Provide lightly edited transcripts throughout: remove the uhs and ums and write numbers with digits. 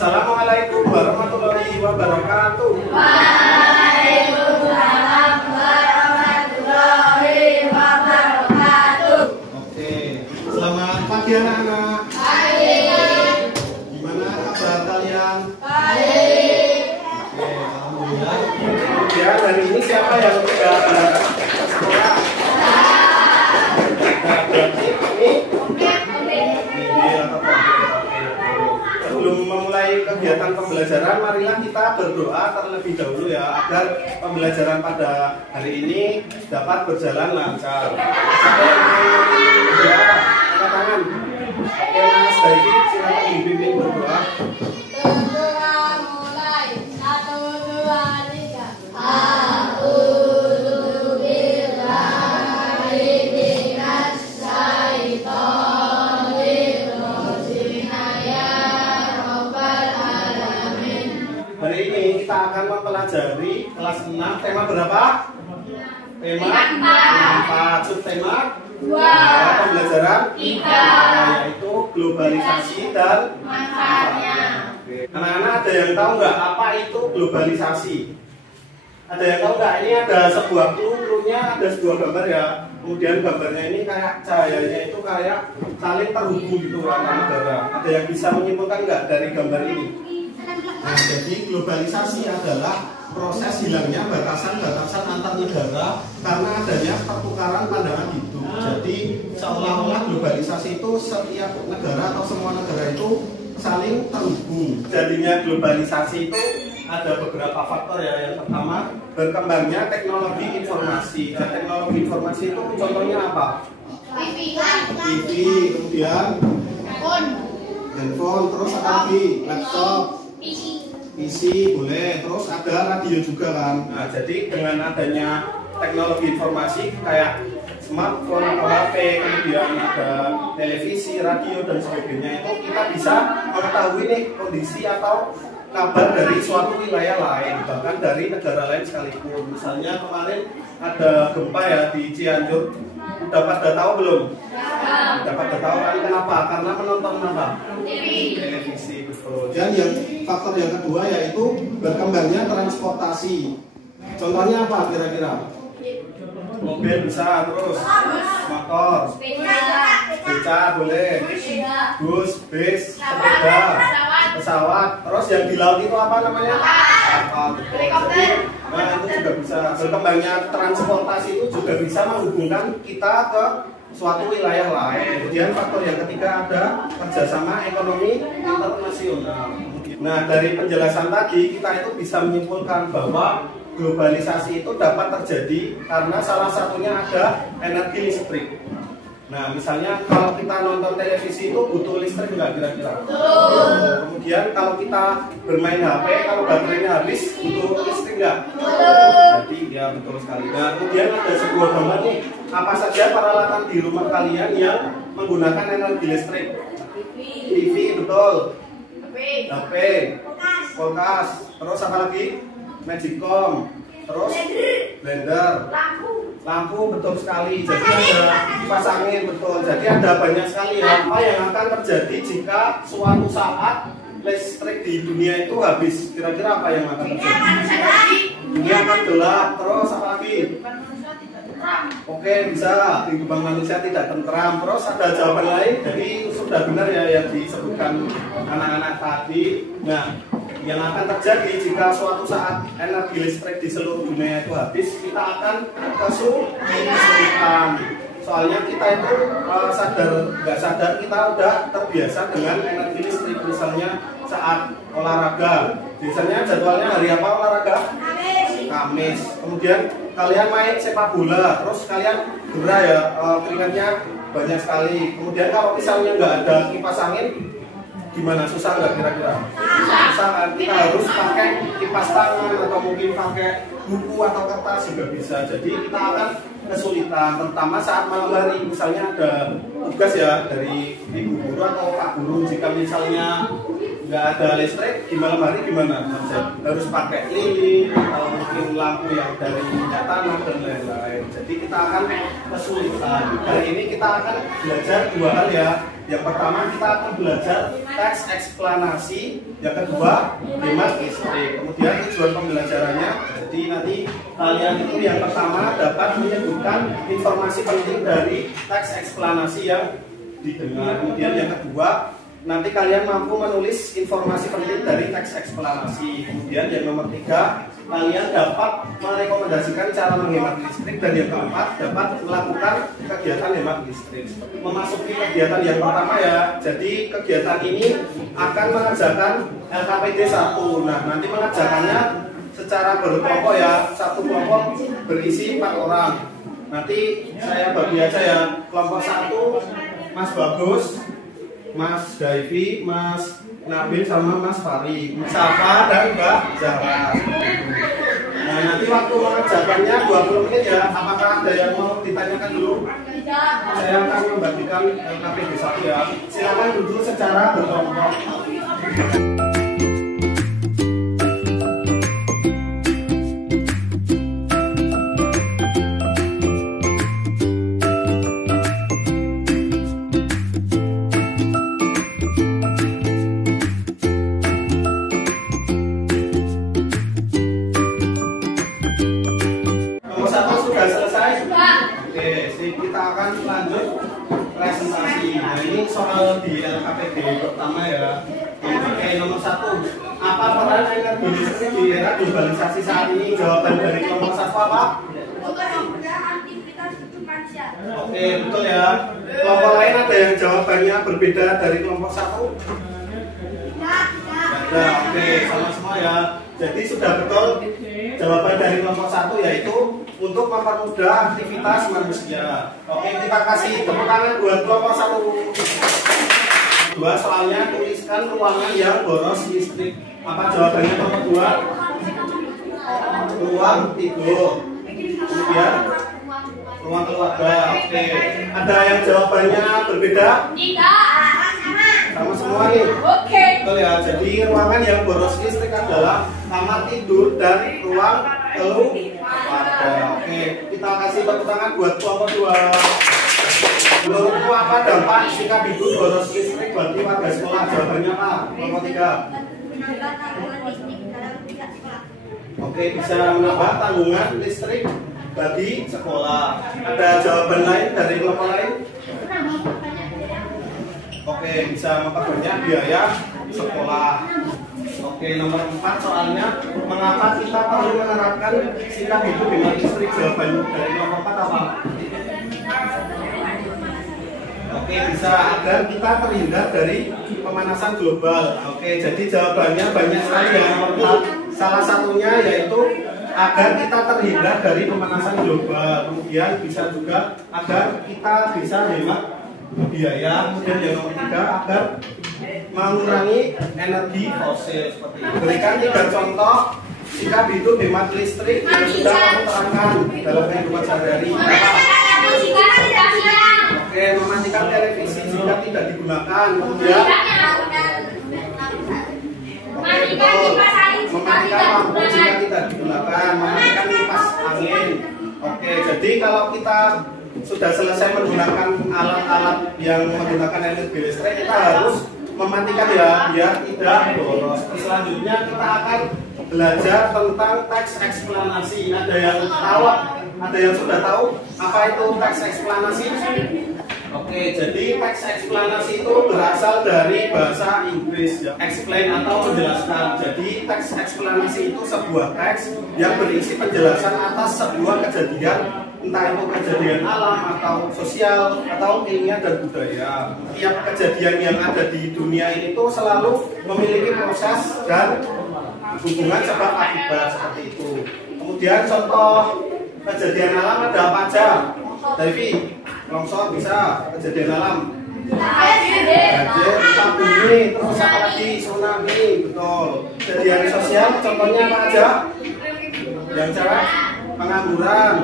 Assalamualaikum warahmatullahi wabarakatuh. Waalaikumsalam warahmatullahi wabarakatuh. Oke, selamat pagi anak-anak. Pagi. Gimana kabar kalian? Baik. Oke, alhamdulillah. Kemudian hari ini siapa yang sudah berangkat ke sekolah? Nah, berarti ini sebelum memulai kegiatan pembelajaran, marilah kita berdoa terlebih dahulu ya, agar pembelajaran pada hari ini dapat berjalan lancar. Siapa yang mau berdoa? Angkat tangan. Oke, Mas David, silakan dipimpin berdoa. Berdoa mulai. 1, 2, 3. Hari ini kita akan mempelajari kelas 6, tema berapa? Tema 4, subtema 2, pembelajaran 3, yaitu globalisasi dan Manfaatnya. Anak-anak ada yang tahu nggak apa itu globalisasi? Ada yang tahu nggak? Ini ada sebuah clue-nya ada sebuah gambar ya. Kemudian gambarnya ini kayak cahayanya itu kayak saling terhubung gitu antar negara. Ada yang bisa menyimpulkan nggak dari gambar ini? Nah, jadi globalisasi adalah proses hilangnya batasan-batasan antar negara karena adanya pertukaran pandangan hidup. Jadi seolah-olah globalisasi itu setiap negara atau semua negara itu saling terhubung. Jadinya globalisasi itu ada beberapa faktor ya. Yang pertama, berkembangnya teknologi informasi. Dan teknologi informasi itu contohnya apa? TV, kemudian handphone, terus apa lagi? Laptop, PC boleh, terus ada radio juga kan. Nah, jadi dengan adanya teknologi informasi kayak smartphone atau HP, kemudian ada televisi, radio dan sebagainya, itu kita bisa mengetahui nih kondisi atau kabar dari suatu wilayah lain, bahkan dari negara lain sekalipun. Misalnya kemarin ada gempa ya di Cianjur, udah pada tahu belum? Udah pada tahu kan kenapa? Karena menonton apa? Televisi, betul. Dan yang faktor yang kedua yaitu berkembangnya transportasi. Contohnya apa kira-kira? Mobil bisa, terus motor, beca boleh, bus, bis, sepeda, pesawat. Terus yang di laut itu apa namanya? Kapal. Jadi, nah itu juga bisa. Berkembangnya transportasi itu juga bisa menghubungkan kita ke suatu wilayah lain. Kemudian faktor yang ketiga ada kerjasama ekonomi internasional. Nah, dari penjelasan tadi kita itu bisa menyimpulkan bahwa globalisasi itu dapat terjadi karena salah satunya ada energi listrik. Nah, misalnya kalau kita nonton televisi itu butuh listrik nggak kira-kira? Kemudian kalau kita bermain HP, kalau baterainya habis butuh listrik nggak? Jadi ya betul sekali. Nah, kemudian ada sebuah gambar nih. Apa saja peralatan di rumah kalian yang menggunakan energi listrik? TV betul. HP, kulkas, terus apa lagi? Magicom, terus blender, lampu betul sekali. Jadi ada kipas angin betul. Jadi ada banyak sekali apa yang akan terjadi jika suatu saat listrik di dunia itu habis. Kira-kira apa yang akan terjadi? Dunia akan gelap. Terus apa lagi? Oke, bisa kehidupan manusia tidak tentram. Terus ada jawaban lain. Jadi sudah benar ya yang disebutkan anak-anak tadi. Nah, yang akan terjadi jika suatu saat energi listrik di seluruh dunia itu habis, kita akan kesulitan. Soalnya kita itu sadar nggak sadar kita udah terbiasa dengan energi listrik. Misalnya saat olahraga, biasanya jadwalnya hari apa olahraga? Kamis. Kemudian kalian main sepak bola, terus kalian gerah ya, keringatnya banyak sekali. Kemudian kalau misalnya nggak ada kipas angin, gimana? Susah nggak kira-kira? Susah kan? Kita harus pakai kipas tangan atau mungkin pakai buku atau kertas juga bisa. Jadi kita akan kesulitan, terutama saat malam hari. Misalnya ada tugas ya dari ibu guru atau pak guru, jika misalnya nggak ada listrik di malam hari gimana? Harus pakai lilin atau mungkin lampu yang dari minyak tanah dan lain-lain. Jadi kita akan kesulitan. Hari ini kita akan belajar dua hal ya. Yang pertama kita akan belajar teks eksplanasi, yang kedua hemat listrik. Kemudian tujuan pembelajarannya, jadi nanti kalian itu yang pertama dapat menyebutkan informasi penting dari teks eksplanasi yang didengar. Kemudian yang kedua, nanti kalian mampu menulis informasi penting dari teks eksplanasi. Kemudian yang nomor tiga, kalian dapat merekomendasikan cara menghemat listrik. Dan yang keempat, dapat melakukan kegiatan hemat listrik. Memasuki kegiatan yang pertama ya, jadi kegiatan ini akan mengerjakan LKPD 1. Nah, nanti mengerjakannya secara berkelompok ya, satu kelompok berisi 4 orang. Nanti saya bagi aja ya, kelompok 1 Mas Bagus, Mas Daivi, Mas Nabil sama Mas Fari, Safa dan Mbak Zahra. Nah, nanti waktu mengerjakannya 20 menit ya. Apakah ada yang mau ditanyakan dulu? Tidak. Saya akan membagikan LKPD 1 ya. Silakan duduk secara berkelompok. Kita akan lanjut presentasi. Nah, ini soal di LKPD pertama ya. Oke, nomor 1. Apa peran energi listrik di era globalisasi saat ini? Jawaban dari kelompok 1 apa? Untuk mempermudah aktivitas hidup manusia. Oke, betul ya. Kelompok lain ada yang jawabannya berbeda dari kelompok 1? Tidak. Nah, oke, sama semua ya. Jadi sudah betul jawaban dari kelompok 1 yaitu untuk mempermudah aktivitas manusia. Oke, kita kasih tepuk tangan buat kelompok 1. 2, soalnya tuliskan ruangan yang boros listrik. Apa jawabannya kelompok 2? Ruang tidur. Kemudian ruang keluarga. Oke. Ada yang jawabannya berbeda? Tidak. Sama semua nih. Oke. Betul ya. Jadi ruangan yang boros listrik adalah kamar tidur dan ruang keluarga. Oke, kita kasih tepuk tangan buat kelompok 2. Menurutmu apa dampak sikap ibu boros listrik bagi warga sekolah? Jawabannya apa? Kelompok 3. Menambah tanggungan listrik dalam pihak sekolah. Oke, bisa menambah tanggungan listrik bagi sekolah. Ada jawaban lain dari kelompok lain? Oke, bisa memperbanyak biaya sekolah. Oke, nomor 4 soalnya, mengapa kita perlu menerapkan sikap hidup hemat listrik? Jawaban dari kelompok 4 apa? Oke, bisa agar kita terhindar dari pemanasan global. Oke, jadi jawabannya banyak sekali ya. Nomor 4, salah satunya yaitu agar kita terhindar dari pemanasan global. Kemudian bisa juga agar kita bisa hemat biaya. Kemudian yang nomor 3, agar mengurangi energi fosil seperti itu. Berikan 3 contoh sikap hidup hemat listrik yang sudah kamu terapkan dalam kehidupan sehari-hari. Oke, mematikan televisi jika tidak digunakan. Kemudian mematikan lampu jika tidak digunakan. Mematikan kipas angin. Oke, jadi kalau kita sudah selesai menggunakan alat-alat yang menggunakan energi listrik, kita harus mematikan ya, biar tidak boros. Selanjutnya kita akan belajar tentang teks eksplanasi. Ada yang tahu? Ada yang sudah tahu apa itu teks eksplanasi? Oke, jadi teks eksplanasi itu berasal dari bahasa Inggris ya. Explain atau menjelaskan. Jadi teks eksplanasi itu sebuah teks yang berisi penjelasan atas sebuah kejadian, entah itu kejadian alam atau sosial atau ilmiah dan budaya. Tiap kejadian yang ada di dunia ini tuh selalu memiliki proses dan hubungan sebab akibat seperti itu. Kemudian contoh kejadian alam ada apa aja? Davy, longsor bisa, kejadian alam. Banjir, gempa bumi, terus apa lagi? Tsunami, betul. Kejadian sosial contohnya apa aja? Yang cewek, pengangguran,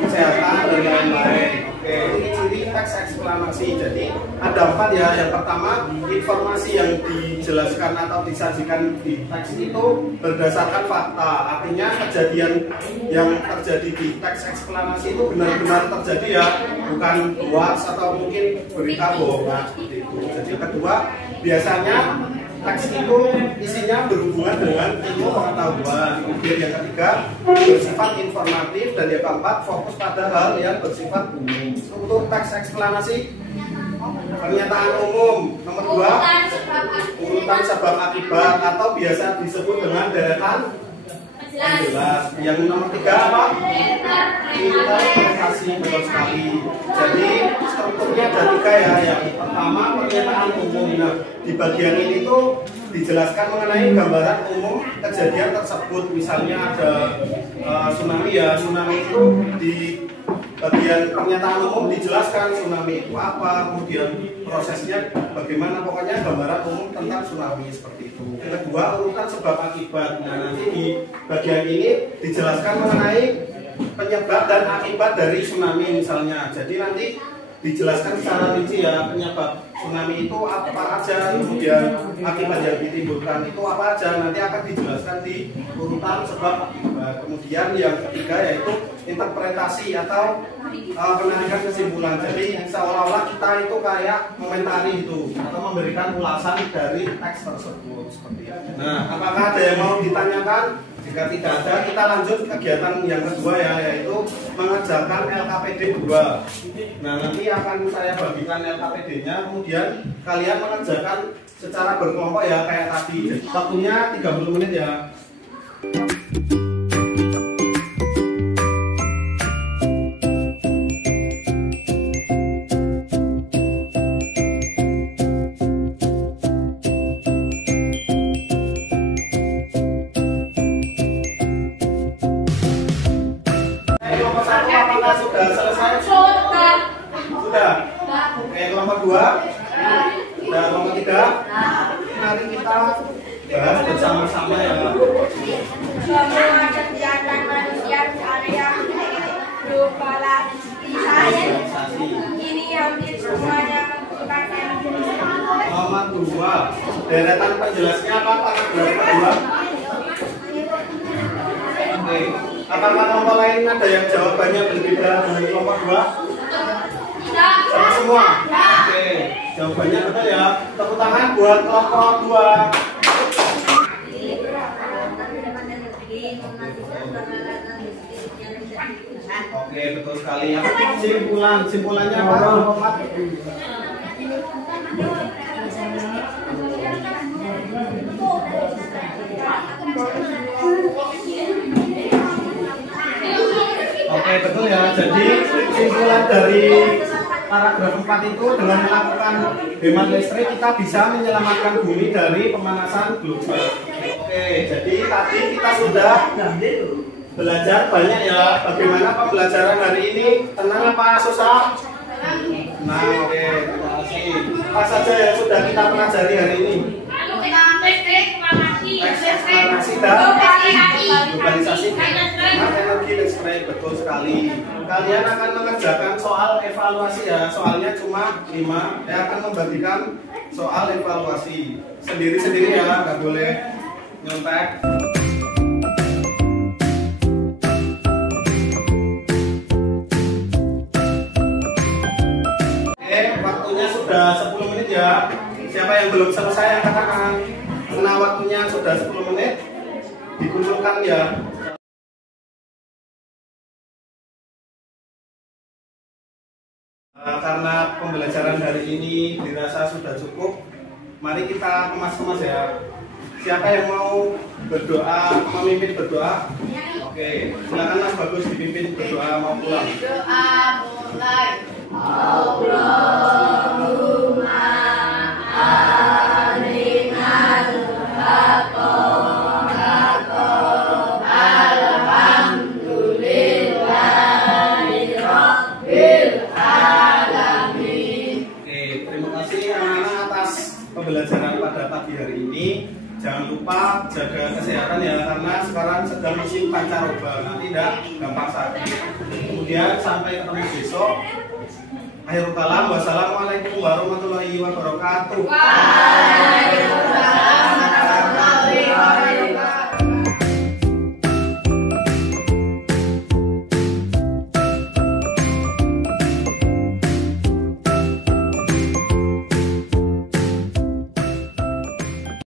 kesehatan dan lain-lain. Oke, ini ciri teks eksplanasi. Jadi ada 4 ya. Yang pertama, informasi yang dijelaskan atau disajikan di teks itu berdasarkan fakta. Artinya kejadian yang terjadi di teks eksplanasi itu benar-benar terjadi ya, bukan hoax atau mungkin berita bohongan seperti itu. Jadi yang kedua, biasanya teks itu isinya berhubungan dengan ilmu pengetahuan. Kemudian yang ketiga, bersifat informatif, dan yang keempat, fokus pada hal yang bersifat umum. Untuk teks eksplanasi, pernyataan umum. Nomor 2, urutan sebab akibat atau biasa disebut dengan deretan penjelas. Yang nomor 3 apa? Interpretasi. Betul sekali. Jadi strukturnya ada 3 ya. Yang pertama, pernyataan umum. Nah, di bagian ini tuh dijelaskan mengenai gambaran umum kejadian tersebut. Misalnya ada tsunami ya. Tsunami itu di bagian pernyataan umum dijelaskan tsunami itu apa, kemudian prosesnya bagaimana, pokoknya gambaran umum tentang tsunami seperti itu. Yang kedua, urutan sebab akibat. Nah, nanti di bagian ini dijelaskan mengenai penyebab dan akibat dari tsunami misalnya. Jadi nanti dijelaskan secara rinci ya, penyebab tsunami itu apa aja, kemudian akibat yang ditimbulkan itu apa aja, nanti akan dijelaskan di urutan sebab akibat. Kemudian yang ketiga yaitu interpretasi atau penarikan kesimpulan. Jadi seolah-olah kita itu kayak komentari itu atau memberikan ulasan dari teks tersebut seperti itu. Nah, apakah ada yang mau ditanyakan? Jika tidak ada, kita lanjut kegiatan yang kedua ya, yaitu mengerjakan LKPD 2. Nah, nanti akan saya bagikan LKPD-nya, kemudian kalian mengerjakan secara berkelompok ya, kayak tadi. Jadi, waktunya 30 menit ya. Kelompok 1 apakah sudah selesai? Sudah. Oke, kelompok 2? Sudah. Kelompok 3? Mari kita bahas bersama-sama ya. Semua kegiatan manusia di area globalisasi ini hampir semuanya membutuhkan energi. Nomor 2, deretan penjelasnya apa paragraf kedua? Oke, apakah kelompok lain ada yang jawabannya berbeda dengan kelompok 2? Sama semua? Oke, jawabannya betul ya. Tepuk tangan buat kelompok 2. Oke, betul sekali. Simpulannya apa? Oke, betul ya. Jadi simpulan dari paragraf 4 itu, dengan melakukan hemat listrik kita bisa menyelamatkan bumi dari pemanasan global. Oke, jadi tadi kita sudah belajar banyak ya. Bagaimana pembelajaran hari ini? Tenang apa susah? Nah, oke, terima kasih. Apa saja yang sudah kita pelajari hari ini? Eksplanasi dan globalisasi, energi listrik, betul sekali. Kalian akan mengerjakan soal evaluasi ya. Soalnya cuma 5. Saya akan membagikan soal evaluasi sendiri-sendiri ya, nggak boleh nyontek. Waktunya sudah 10 menit ya. Siapa yang belum selesai katakan. Karena waktunya sudah 10 menit, dikumpulkan ya. Karena pembelajaran hari ini dirasa sudah cukup, mari kita kemas-kemas ya. Siapa yang mau berdoa, memimpin berdoa? Oke, silakan Mas Bagus dipimpin berdoa mau pulang. Doa mulai. Allahumma arinal haqqo alhamdulillahi rabbil alamin. Oke, terima kasih anak-anak atas pembelajaran pada pagi hari ini. Jangan lupa jaga kesehatan ya, karena sekarang sedang musim pancaroba, nanti tidak gampang sakit. Kemudian sampai ketemu besok. Akhirul kalam, wassalamualaikum warahmatullahi wabarakatuh.